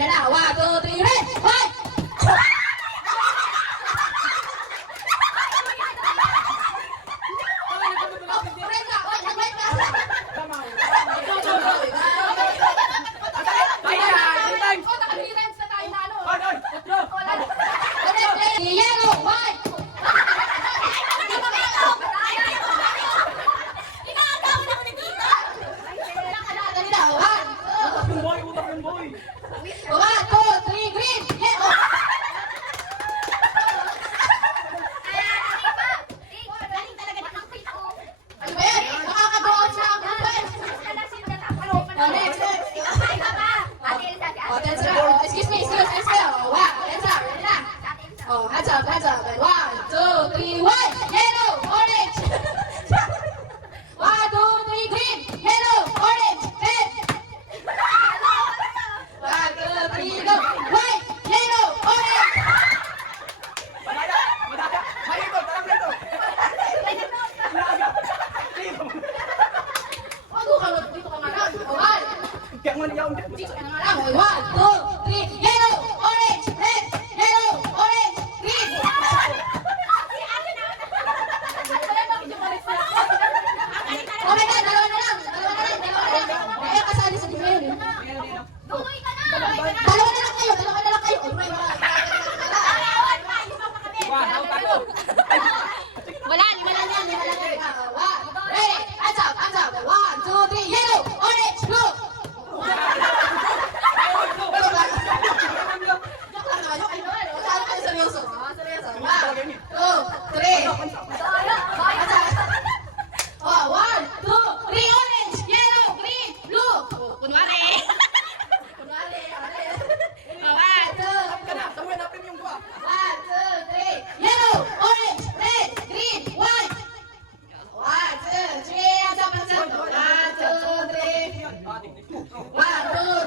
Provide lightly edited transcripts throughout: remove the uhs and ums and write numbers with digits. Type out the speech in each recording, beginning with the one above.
Ayan na. 1, 2, 3, red! White! Yellow, white! One, two, three, green! Yellow! Ano ba yan? Nakakagoon sa akin. Next. Excuse me. Wow, hands up. Ready na? Hands up. And 1, 2, 3, white, yellow, orange. 1, 2, 3, green, yellow, orange, red. 1, 2, 3, go. White, yellow, orange. Dito ka nga lang. Dito ka nga lang. 1, 2, 3, yellow, orange, red, yellow, orange, green. Okay na, dalawa na lang. Ayaw kasali sa dulo yun. Dalawa na lang kayo. Wala, lima lang yan. Ready, hands up. 1, 2, 3, yellow, orange, blue. Seryoso. 1, 2, 3. 1, 2, 3, orange, yellow, green, blue. Kunwari. 1, 2, 3. Yellow, orange, red, green, white. 1, 2, 3. Hands up. 1, 2, 3. 1, 2,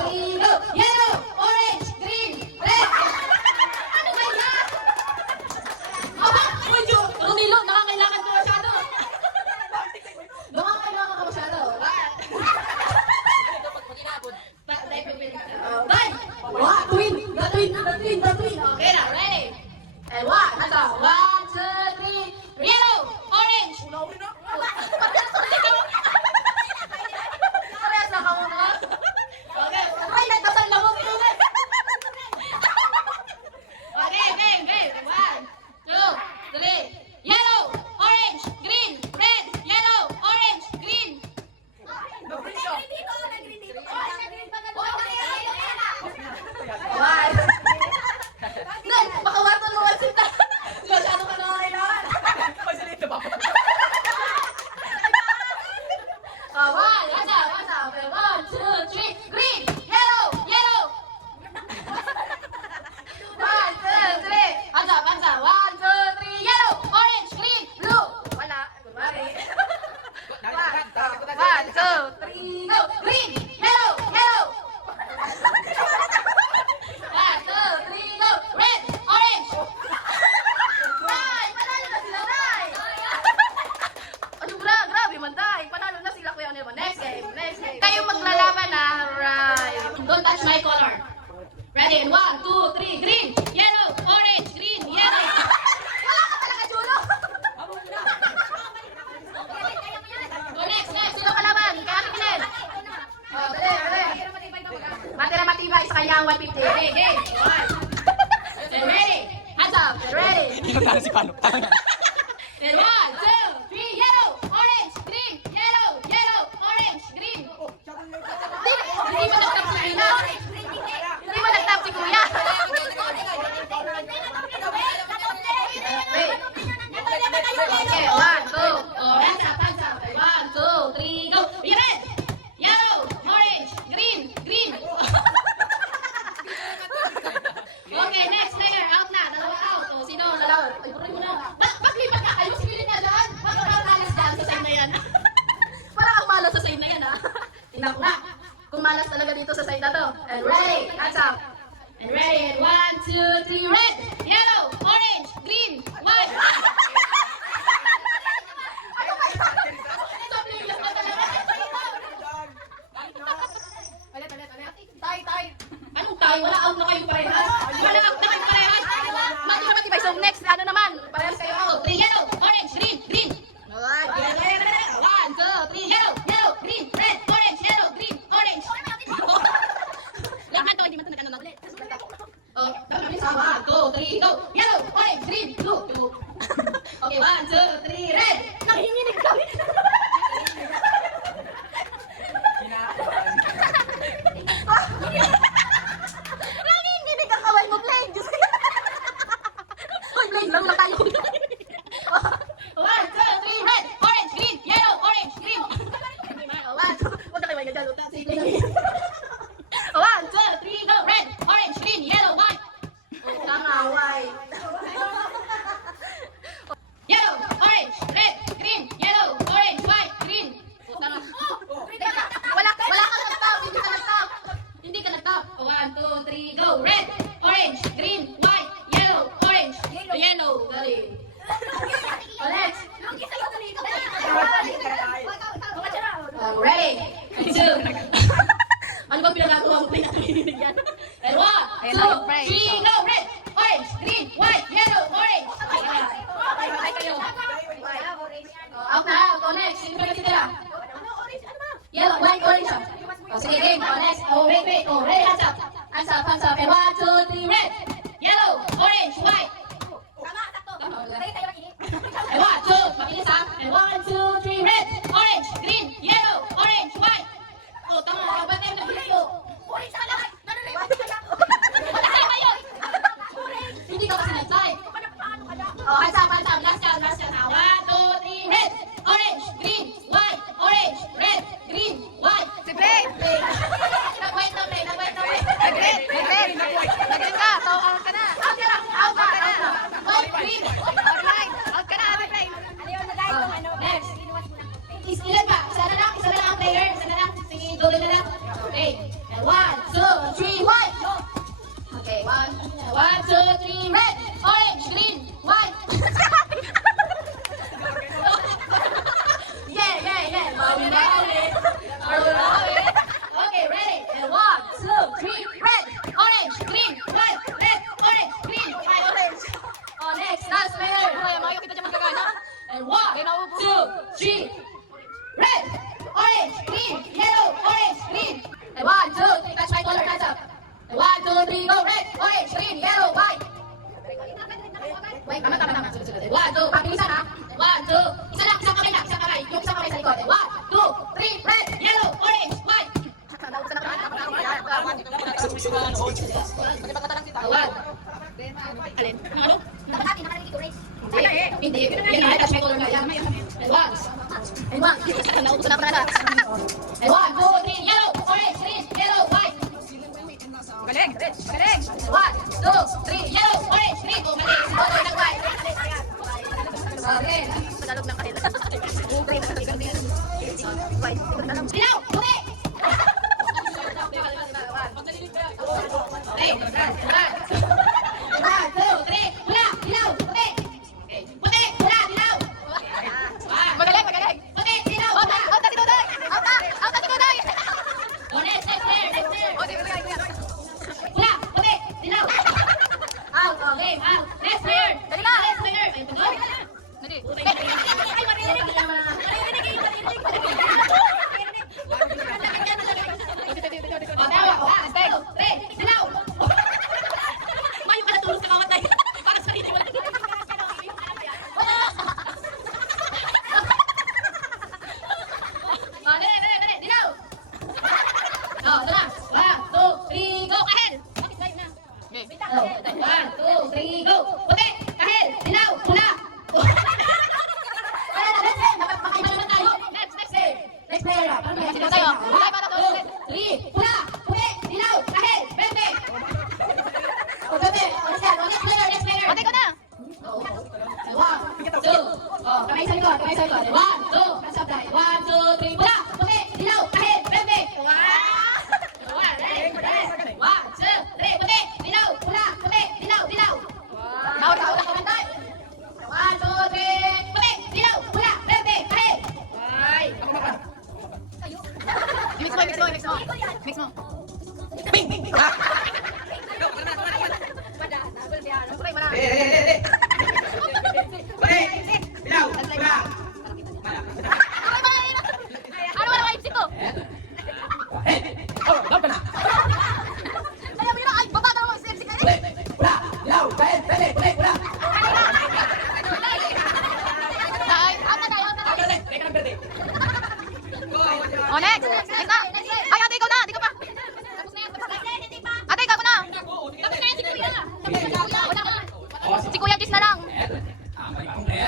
3, go. Yellow, orange, green, red. Ano ba yan? Aba, medyo rumilo. Nakakailangan ko masyado. The twin. Okay na, ready? And 1, hands up. 1, 2, 3. Yellow, orange. Parehas na ka muna. Okay. Ay, nagdasal na mo. Okay, game. 1, 2, 3. Yellow, orange, green, red, yellow, orange, green. One. Nay, baka wato mo ang sita. Masyado ka na kailangan. One, hands up. 1, 2, 3. Green, yellow. 1, 2, 3. Hands up. 1, 2, 3. Yellow, orange, green, blue. Wala. Kunwari. 1, 2, 3, go. Green, yellow. 1, 2, 3, go. Red, orange. Nay, panalo na sila, Nay. Ano ba? Grabe man, Nay. Panalo na sila, Kuya Nemo. Next game. Kayo maglalaban na. Right. Don't touch my color. Ready? 1, 2, 3. Green, yellow, orange, green, yellow. Wala ka talaga, Julo. Go next. Sino kalaban? Kaya Ate Kinen. Dali. Matira-matibay sa kanya ang 150. Okay, game. 1. And ready. Hands up. Ready. Si Pano. And 1, 2, 3. Yellow, orange, green, yellow, orange, green. Hindi mo nag-tap si Kuya. Hindi mo nag-tap si Kuya. Wait. Okay, 1, 2. Oh, hands up. 1, 2, 3, go. Red, yellow, orange, green. Okay, next player. Out na. Dalawa out. O, sino lalawan? Ay, buray mo na. Paglipat ka kayo. Sigilin na dyan. Bakit ang malas dyan sa side na yan? Parang ang malas sa side na yan, ha? Tingnan ko na. Kung malas talaga dito sa side na to. And ready. Hands up. And ready. And 1, 2, 3. Red, yellow, orange, green, white. Ano ba yan? Ito, playlist na talaga. Ulit. Tay. Anong tay? matibay. Wala out na kayong parehas. Wala out na kayong parehas. Matibay. So next, ano naman? Parehas kayo out. 3, yellow, orange, green, green. Alright. 1, 2, 3, yellow, yellow, green, red, orange, yellow, green, orange. Lahat to, hindi man ito nag-ano ulit. Okay, dapat kami sa 1, 2, 3, go. Yellow, orange, green, blue. Okay, 1, 2, 3, red. Nanginginig kami. Nanginginig ang kawal mo, Play. Diyos ko. Hoy, Play, lang na tayo. 1, 2, 3, red, orange, green, yellow, orange, green. 1, 2, punta kayo may gagalo. 1, 2, 3, go. Red, orange, green, yellow, white. Tama, white. Yellow, orange, red, green, yellow, orange, white, green. Tama. Wala ka nag-top. Hindi ka nag-top. 1, 2, 3, go. Red, orange, green, white, yellow, orange, yellow. Dali. Alex. Ready? 2. Ano ba pinagagawa mo? Pinag-ibig yan. And 1, 2, 3, go. Red, orange, green, white, yellow, orange. Ay kayo. Out na. Out. Next. Sino ba nagtitira? Yellow, white, orange. Sige, game. Next. Wait. Ready, hands up. Hands up. And 1, 2, 3, red, yellow, orange, white. And 1, 2, makinis ha. And 1, 2, 3, red, orange, green, yellow, orange, white. Oh, tama. Ba't tayo nag-video? Orange sa lahat. Matay ba yun? Hindi ka kasi nag-type. Oh, hands up. Last count. 1, 2, 3, red, orange, green, white, orange, red, green, white. Si Play! Nag-white na, Play. Nag-red! Nag-red ka! So, out ka na! Out ka na. White, green. Alright! Out ka na, Ate Play! Next. Ilan ba? Isa na lang ang player. Isa na lang. Sige, dulo na lang. Okay. 1, 2, 3, white. Okay, 1, 2, 3, red, orange, green, white. Yeah. Bawi. Okay, ready? And 1, 2, 3, red, orange, green, white, red, orange, green, white, orange. Oh, next. Last player. Mayo kita dyan magkagana. And 1, 2, 3. Red, orange, green, yellow, orange, green. And 1, 2, 3, touch my color, hands up. And 1, 2, 3, go. Red, orange, green, yellow, white. Wait, tama. Sunod. 1, 2, pabilisan ha. 1, 2, isang kamay. Yung isang kamay sa likod. 1, 2, 3, red, yellow, orange, white. Hindi. Yan na, touch my color na. And 1, 2, 3, yellow, orange, green, yellow, white. Magaling! 1, 2, 3, yellow, orange, green. Oh, mali. Color ng white. Okay. Tagalog ng kanila. Dilaw, puti. Okay, 1, 2, 3, pula, dilaw, puti. Okay, puti, pula, dilaw. Magaling! Puti, dilaw, Out pula. na si Dudoy! Out na si Dudoy! Oh, next player. O, sige, kuya. Pula, puti, dilaw. Out, okay, out. Next player. Dali na. Next player. Ay, tuloy. Dali. Ay, marinig.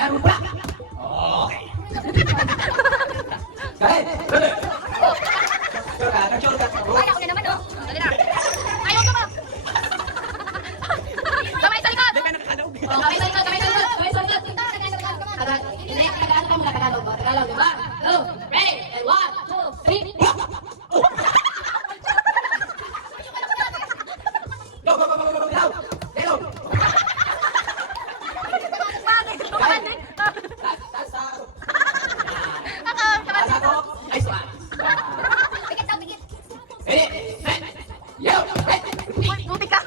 Ayan, pula. Okay. Kahit, dali. Shortcut. Ay, ako na naman, oh. Dali na. Ayaw ko mo. Kamay sa likod. Oh, kamay sa likod, kamay sa likod, kamay sa likod. Hindi, Tagalog ka muna, Tagalog. Tagalog, diba? Go, ready, and 1, 2, 3. Go, go, go, go, go, go, down. Yellow. Nice one. Ready, set, yellow, red. Buti ka.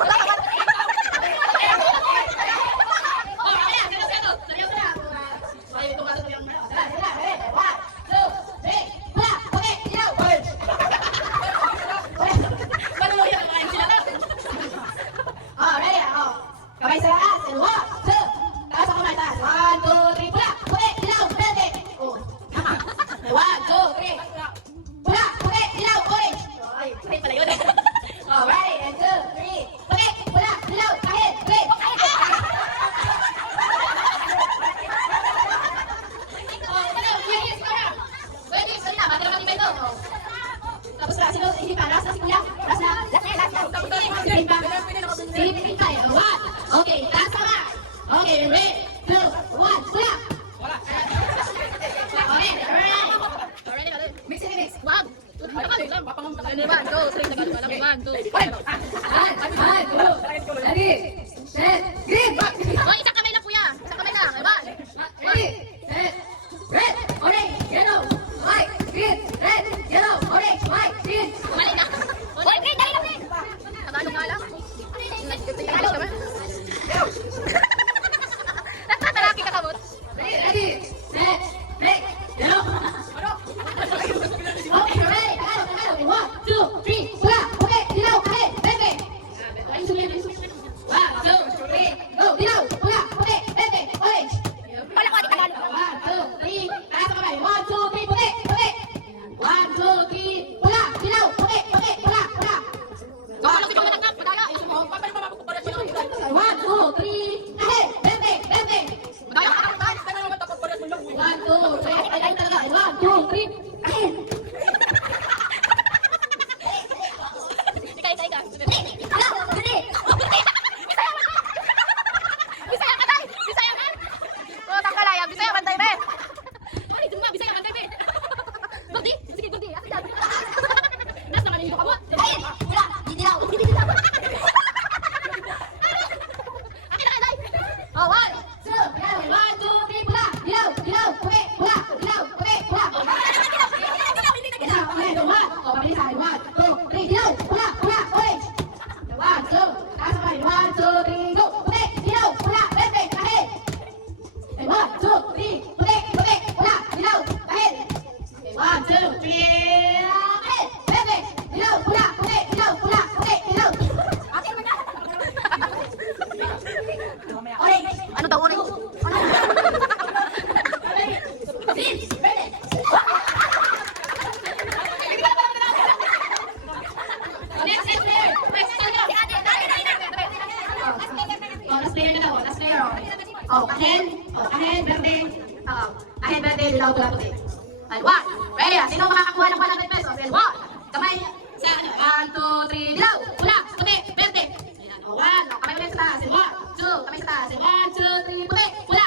Kamay sa taas, and 1, 2. Taas ang kamay, taas. 1, 2, 3, pula, puti, dilaw, verde. Oh, tama. 1, 2, 3. Pula, puti, dilaw, orange. Ay, puti pala yun. Oh, ready, and 2, 3. Puti, pula, dilaw, kahit, red. Oh, dilaw, yes, kuya. Pwede, pwede na, matira matibay ito. Oh. Tapos na, sino, hindi pa, last na si kuya. Last na. Silipin pa. Silipin pa, eh. 1. Okay, taas ka ba? Okay, ready, 2, 1, pula. Okay, alright. Mix it, mix. Wag. One, two, three. One, two, three. 1, 2, ready, set, green. Hoy, isang kamay lang, kuya. Isang kamay lang. One. Ready, set, red, orange, yellow, white, green, red, yellow, orange, white, green. Mali na. Hoy, green, dali lang, green. Tagalog nga lang. Tagalog naman. Nagtataraki ka kamot. Ready, set, red, yellow. Okay, ready, Tagalog. 1, 2, 3, pula, puti, dilaw, kahit, verde. 1, 2, 3, go, dilaw, pula, puti, verde, orange. Wala ko, di Tagalog. 1, 2, 3, taas ang kamay. 1, 2, 3, puti, puti. 1, 2, 3, pula, dilaw, puti, puti, pula, pula. Tagalog, ikaw na madaya. 1, 2, 3, kahit, verde, verde. Madaya ka na. 1, 2, 3, ay talaga. 1, 2, 3, kahit. Ika. Bisaya ka tayo. Bisaya ka. Oh, tangkalaya. Bisaya bantay be. Ay, dumba. Bisaya bantay be. Gudi. Sige, gudi. Asa dyan? Nas naman yung kabot. Ay, pula, dilaw. Akin na, Day. Oh, 1, 2, 3, pula, dilaw, dilaw, puti, pula, dilaw, puti, pula. Dilaw, okay, 1, oh, pabilis tayo. 1, 2, 3, dilaw, pula, pula, orange. 1, 2, taas ang kamay. 1, 2, 3, go, puti, dilaw, pula, verde, kahit. 1, 2, 3, puti, puti, pula, dilaw, kahit. 1, 2, 3, kahit, verde, dilaw, pula, puti, dilaw, pula, puti, dilaw. Orange. Ano daw ulit? Green, verde. Next player. Next player. Oh, last player na daw. Last player. Oh, ahen, verde. Ahen, verde, dilaw, pula, puti. And 1. Ready? Sino makakakuha ng 100 pesos? And 1. Kamay. Sa 1, 2, 3, dilaw, pula, puti, verde. Ayan. Oh, 1. Oh, kamay ulit sa taas. And 1, 2. Kamay sa taas. And 1, 2, 3, puti, pula,